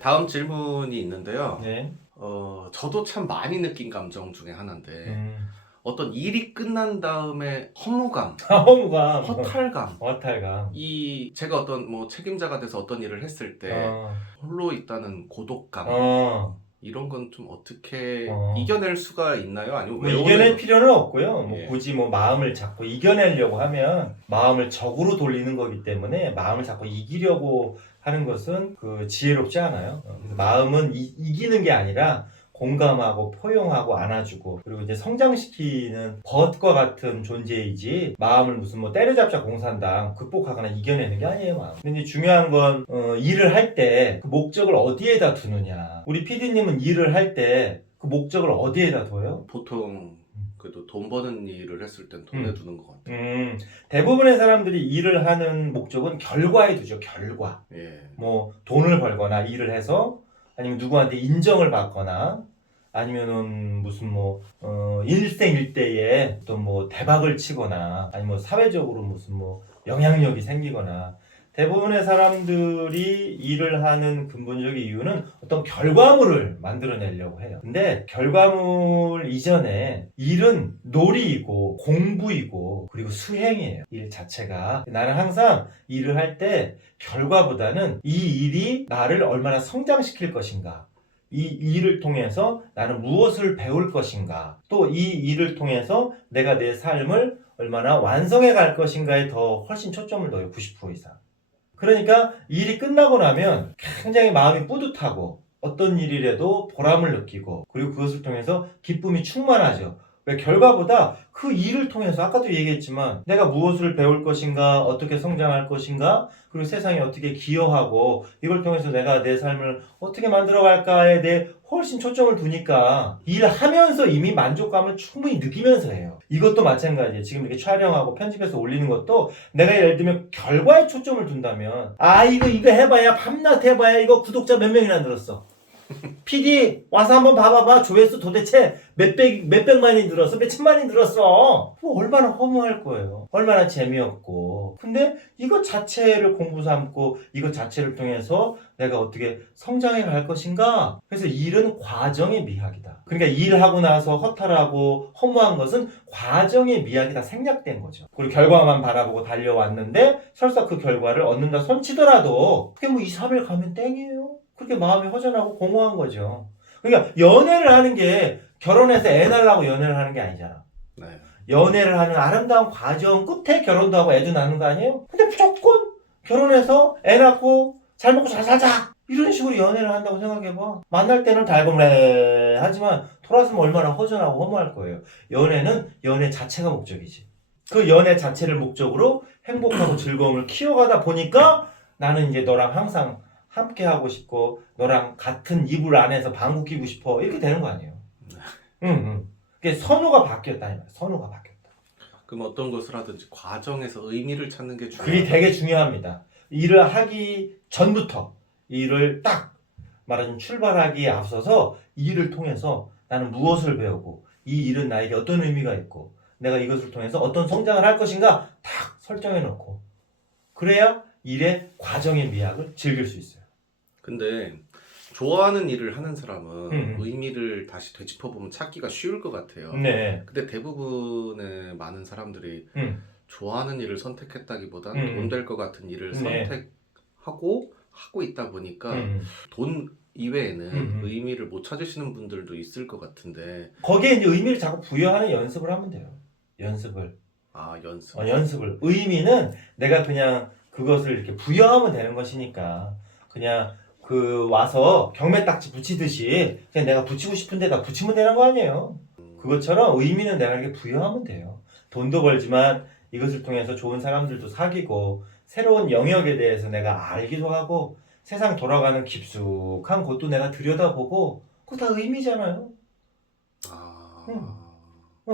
다음 질문이 있는데요. 네. 저도 참 많이 느낀 감정 중에 하나인데, 음. 어떤 일이 끝난 다음에 허무감, 허무감, 허탈감, 허탈감. 제가 어떤 뭐 책임자가 돼서 어떤 일을 했을 때 어, 홀로 있다는 고독감, 어, 이런 건 좀 어떻게 어. 이겨낼 수가 있나요? 아니면 뭐 외워낼 이겨낼 필요는 없고요. 뭐 예. 굳이 뭐 마음을 잡고 이겨내려고 하면 마음을 적으로 돌리는 거기 때문에 마음을 자꾸 이기려고 하는 것은 그 지혜롭지 않아요. 그래서 마음은 이기는 게 아니라 공감하고 포용하고 안아주고 그리고 이제 성장시키는 벗과 같은 존재이지 마음을 무슨 뭐 때려잡자 공산당 극복하거나 이겨내는 게 아니에요. 마음. 근데 이제 중요한 건 일을 할 때 그 목적을 어디에다 두느냐. 우리 PD님은 일을 할 때 그 목적을 어디에다 둬요? 보통 그래도 돈 버는 일을 했을 땐 돈에 두는 것 같아요. 대부분의 사람들이 일을 하는 목적은 결과에 두죠. 결과. 예. 뭐 돈을 벌거나 일을 해서 아니면 누구한테 인정을 받거나 아니면은 무슨 뭐 일생일대에 또 뭐 대박을 치거나 아니면 뭐 사회적으로 무슨 뭐 영향력이 생기거나 대부분의 사람들이 일을 하는 근본적인 이유는 어떤 결과물을 만들어내려고 해요. 근데 결과물 이전에 일은 놀이이고 공부이고 그리고 수행이에요. 일 자체가. 나는 항상 일을 할 때 결과보다는 이 일이 나를 얼마나 성장시킬 것인가. 이 일을 통해서 나는 무엇을 배울 것인가. 또 이 일을 통해서 내가 내 삶을 얼마나 완성해 갈 것인가에 더 훨씬 초점을 둬요. 90% 이상. 그러니까 일이 끝나고 나면 굉장히 마음이 뿌듯하고 어떤 일이라도 보람을 느끼고 그리고 그것을 통해서 기쁨이 충만하죠. 왜 결과보다 그 일을 통해서 아까도 얘기했지만 내가 무엇을 배울 것인가 어떻게 성장할 것인가 그리고 세상에 어떻게 기여하고 이걸 통해서 내가 내 삶을 어떻게 만들어갈까에 대해 훨씬 초점을 두니까 일하면서 이미 만족감을 충분히 느끼면서 해요. 이것도 마찬가지예요. 지금 이렇게 촬영하고 편집해서 올리는 것도 내가 예를 들면 결과에 초점을 둔다면 이거 해봐야 밤낮 해봐야 이거 구독자 몇 명이나 늘었어. PD 와서 한번 봐봐봐. 조회수 도대체 몇백만이 늘었어? 몇천만이 늘었어. 뭐 얼마나 허무할 거예요. 얼마나 재미없고. 근데 이것 자체를 공부 삼고 이것 자체를 통해서 내가 어떻게 성장해 갈 것인가? 그래서 일은 과정의 미학이다. 그러니까 일하고 나서 허탈하고 허무한 것은 과정의 미학이 다 생략된 거죠. 그리고 결과만 바라보고 달려왔는데 설사 그 결과를 얻는다 손치더라도 그게 뭐 2, 3일 가면 땡이에요. 그렇게 마음이 허전하고 공허한 거죠. 그러니까 연애를 하는 게 결혼해서 애 낳으려고 연애를 하는 게 아니잖아. 네. 연애를 하는 아름다운 과정 끝에 결혼도 하고 애도 낳는 거 아니에요? 근데 무조건 결혼해서 애 낳고 잘 먹고 잘 살자 이런 식으로 연애를 한다고 생각해봐. 만날 때는 달콤해 하지만 돌아서면 얼마나 허전하고 허무할 거예요. 연애는 연애 자체가 목적이지. 그 연애 자체를 목적으로 행복하고 즐거움을 키워가다 보니까 나는 이제 너랑 항상 함께 하고 싶고 너랑 같은 이불 안에서 방구 끼고 싶어 이렇게 되는 거 아니에요. 응. 그게 선호가 바뀌었다 이 말이야. 선호가 바뀌었다. 그럼 어떤 것을 하든지 과정에서 의미를 찾는 게 그게 중요하다. 되게 중요합니다. 일을 하기 전부터 일을 딱 말하자면 출발하기에 앞서서 일을 통해서 나는 무엇을 배우고 이 일은 나에게 어떤 의미가 있고 내가 이것을 통해서 어떤 성장을 할 것인가 딱 설정해 놓고 그래야 일의 과정의 미학을 즐길 수 있어요. 근데 좋아하는 일을 하는 사람은 음. 의미를 다시 되짚어보면 찾기가 쉬울 것 같아요. 네. 근데 대부분의 많은 사람들이 좋아하는 일을 선택했다기보단 돈 될 것 같은 일을 네. 하고 있다 보니까 돈 이외에는 의미를 못 찾으시는 분들도 있을 것 같은데. 거기에 이제 의미를 자꾸 부여하는 연습을 하면 돼요. 연습을. 연습. 연습을. 의미는 내가 그냥 그것을 이렇게 부여하면 되는 것이니까 그냥 그 와서 경매딱지 붙이듯이 그냥 내가 붙이고 싶은 데다 붙이면 되는 거 아니에요. 그것처럼 의미는 내가 이렇게 부여하면 돼요. 돈도 벌지만 이것을 통해서 좋은 사람들도 사귀고 새로운 영역에 대해서 내가 알기도 하고 세상 돌아가는 깊숙한 곳도 내가 들여다보고 그거 다 의미잖아요.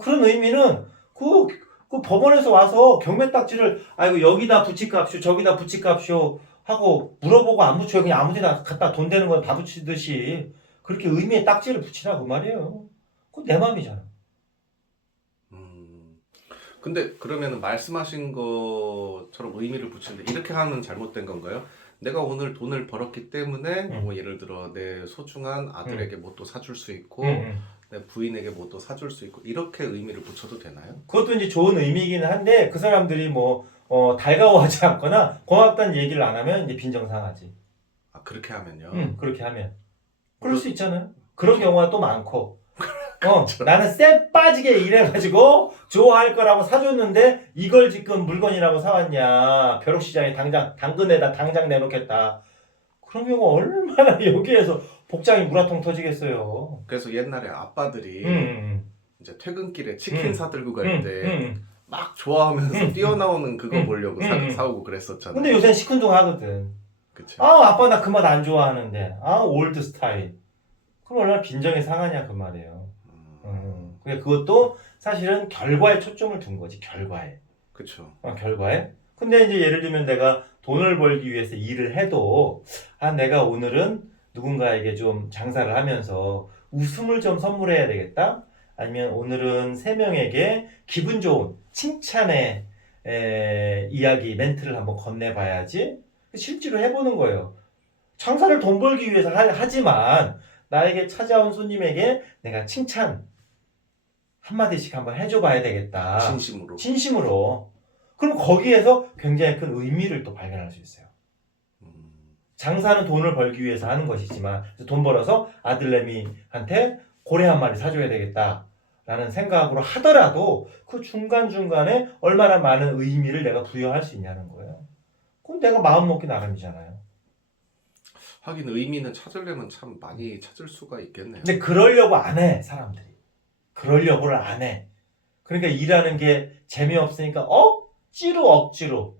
그런 의미는 그 법원에서 와서 경매딱지를 아이고 여기다 붙일값쇼 저기다 붙일값쇼 하고 물어보고 안 붙여요. 그냥 아무 데나 갖다 돈 되는 건 다 붙이듯이 그렇게 의미의 딱지를 붙이라 그 말이에요. 그건 내 맘이잖아. 근데 그러면 말씀하신 것처럼 의미를 붙이는데 이렇게 하면 잘못된 건가요? 내가 오늘 돈을 벌었기 때문에 음. 뭐 예를 들어 내 소중한 아들에게 뭐 또 사줄 수 있고 내 부인에게 뭐 또 사줄 수 있고 이렇게 의미를 붙여도 되나요? 그것도 이제 좋은 의미이긴 한데 그 사람들이 뭐 달가워하지 않거나 고맙다는 얘기를 안 하면 이제 빈정상하지. 아 그렇게 하면요. 그렇게 하면 그럴 수 있잖아요. 그런 경우가 또 많고. 나는 쎄 빠지게 일해가지고 좋아할 거라고 사줬는데 이걸 지금 물건이라고 사왔냐. 벼룩시장에 당장 당근에다 당장 내놓겠다. 그런 경우 얼마나 여기에서 복장이 무라통 터지겠어요. 그래서 옛날에 아빠들이 이제 퇴근길에 치킨 사들고 갈 때 막 좋아하면서 뛰어나오는 그거 보려고 사오고 그랬었잖아요. 근데 요새는 시큰둥하거든. 그쵸. 아빠 나 그 맛 안 좋아하는데. 올드 스타일. 그럼 얼마나 빈정이 상하냐 그 말이에요. 근데 그것도 사실은 결과에 초점을 둔 거지. 결과에. 그쵸. 결과에. 근데 이제 예를 들면 내가 돈을 벌기 위해서 일을 해도 내가 오늘은 누군가에게 좀 장사를 하면서 웃음을 좀 선물해야 되겠다. 아니면 오늘은 3명에게 기분 좋은 칭찬의 이야기 멘트를 한번 건네봐야지. 실제로 해보는 거예요. 장사를 돈 벌기 위해서 하지만 나에게 찾아온 손님에게 내가 칭찬 한마디씩 한번 해줘봐야 되겠다. 진심으로. 진심으로. 그럼 거기에서 굉장히 큰 의미를 또 발견할 수 있어요. 장사는 돈을 벌기 위해서 하는 것이지만 돈 벌어서 아들내미한테 고래 한 마리 사줘야 되겠다라는 생각으로 하더라도 그 중간중간에 얼마나 많은 의미를 내가 부여할 수 있냐는 거예요. 그럼 내가 마음 먹기 나름이잖아요. 하긴 의미는 찾으려면 참 많이 찾을 수가 있겠네요. 근데 그러려고 안 해, 사람들이. 그러려고를 안 해. 그러니까 일하는 게 재미없으니까 억지로.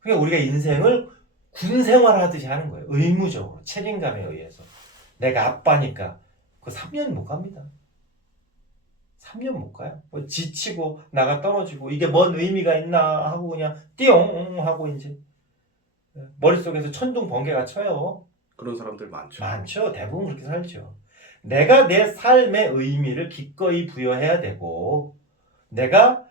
그러니까 우리가 인생을 군 생활하듯이 하는 거예요. 의무적으로. 책임감에 의해서. 내가 아빠니까 그 3년 못 갑니다. 3년 못 가요. 지치고 나가 떨어지고 이게 뭔 의미가 있나 하고 그냥 띠용 하고 이제 머릿속에서 천둥 번개가 쳐요. 그런 사람들 많죠. 많죠. 대부분 그렇게 살죠. 내가 내 삶의 의미를 기꺼이 부여해야 되고 내가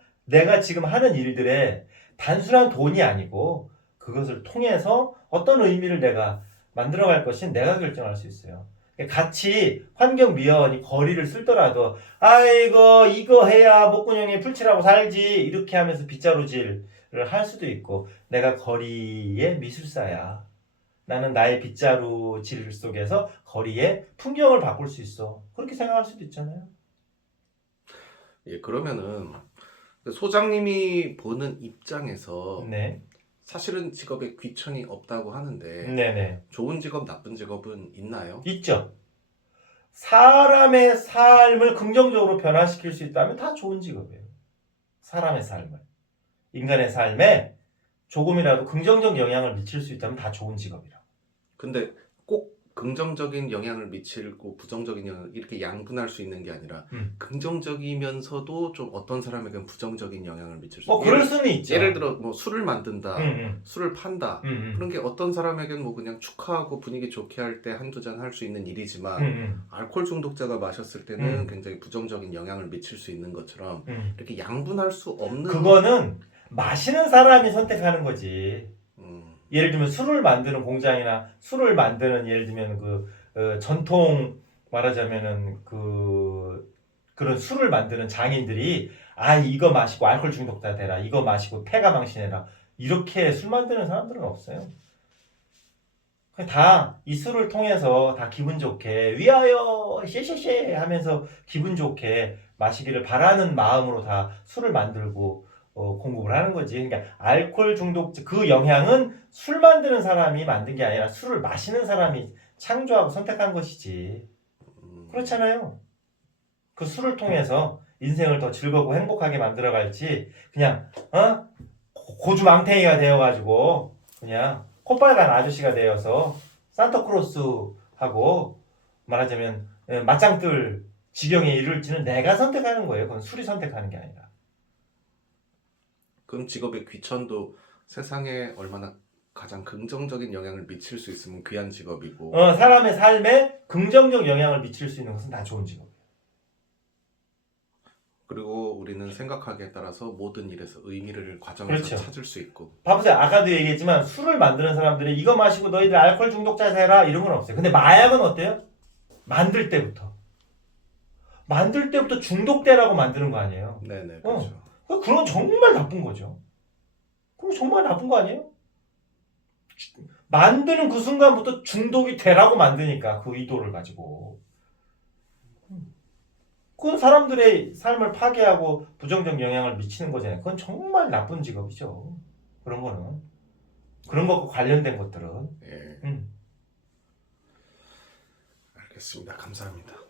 지금 하는 일들에 단순한 돈이 아니고 그것을 통해서 어떤 의미를 내가 만들어갈 것인 내가 결정할 수 있어요. 같이 환경미화원이 거리를 쓸더라도 아이고 이거 해야 목구멍에 풀칠하고 살지 이렇게 하면서 빗자루질을 할 수도 있고 내가 거리의 미술사야. 나는 나의 빗자루질 속에서 거리의 풍경을 바꿀 수 있어. 그렇게 생각할 수도 있잖아요. 예, 그러면은 소장님이 보는 입장에서 네. 사실은 직업에 귀천이 없다고 하는데 네네. 좋은 직업, 나쁜 직업은 있나요? 있죠. 사람의 삶을 긍정적으로 변화시킬 수 있다면 다 좋은 직업이에요. 사람의 삶을. 인간의 삶에 조금이라도 긍정적 영향을 미칠 수 있다면 다 좋은 직업이라고. 근데 꼭 긍정적인 영향을 미치고 부정적인 영향을 이렇게 양분할 수 있는 게 아니라 긍정적이면서도 좀 어떤 사람에게는 부정적인 영향을 미칠 수 있어요. 그럴 수는 있죠. 예를 들어 뭐 술을 만든다, 술을 판다 그런 게 어떤 사람에게는 뭐 그냥 축하하고 분위기 좋게 할 때 한두 잔 할 수 있는 일이지만 알코올 중독자가 마셨을 때는 굉장히 부정적인 영향을 미칠 수 있는 것처럼 이렇게 양분할 수 없는 그거는 마시는 사람이 선택하는 거지. 예를 들면 술을 만드는 공장이나 술을 만드는 예를 들면 전통 말하자면은 그런 술을 만드는 장인들이 이거 마시고 알코올 중독자 되라, 이거 마시고 폐가 망신해라 이렇게 술 만드는 사람들은 없어요. 다 이 술을 통해서 다 기분 좋게 위하여 쉐쉐쉐 하면서 기분 좋게 마시기를 바라는 마음으로 다 술을 만들고 공급을 하는 거지. 그러니까 알코올 중독 그 영향은 술 만드는 사람이 만든 게 아니라 술을 마시는 사람이 창조하고 선택한 것이지. 그렇잖아요. 그 술을 통해서 인생을 더 즐겁고 행복하게 만들어갈지 그냥 고주망태이가 되어가지고 그냥 콧빨간 아저씨가 되어서 산타크로스하고 말하자면 맞짱뜰 지경에 이룰지는 내가 선택하는 거예요. 그건 술이 선택하는 게 아니라. 그럼 직업의 귀천도 세상에 얼마나 가장 긍정적인 영향을 미칠 수 있으면 귀한 직업이고 사람의 삶에 긍정적 영향을 미칠 수 있는 것은 다 좋은 직업이에요. 그리고 우리는 생각하기에 따라서 모든 일에서 의미를 과정에서 그렇죠. 찾을 수 있고. 봐보세요. 아까도 얘기했지만 술을 만드는 사람들은 이거 마시고 너희들 알코올 중독자 되라 이런 건 없어요. 근데 마약은 어때요? 만들 때부터 중독되라고 만드는 거 아니에요. 네네, 그렇죠. 그건 정말 나쁜 거죠. 그건 정말 나쁜 거 아니에요? 만드는 그 순간부터 중독이 되라고 만드니까 그 의도를 가지고. 그건 사람들의 삶을 파괴하고 부정적 영향을 미치는 거잖아요. 그건 정말 나쁜 직업이죠. 그런 거는. 그런 것과 관련된 것들은. 예, 알겠습니다. 감사합니다.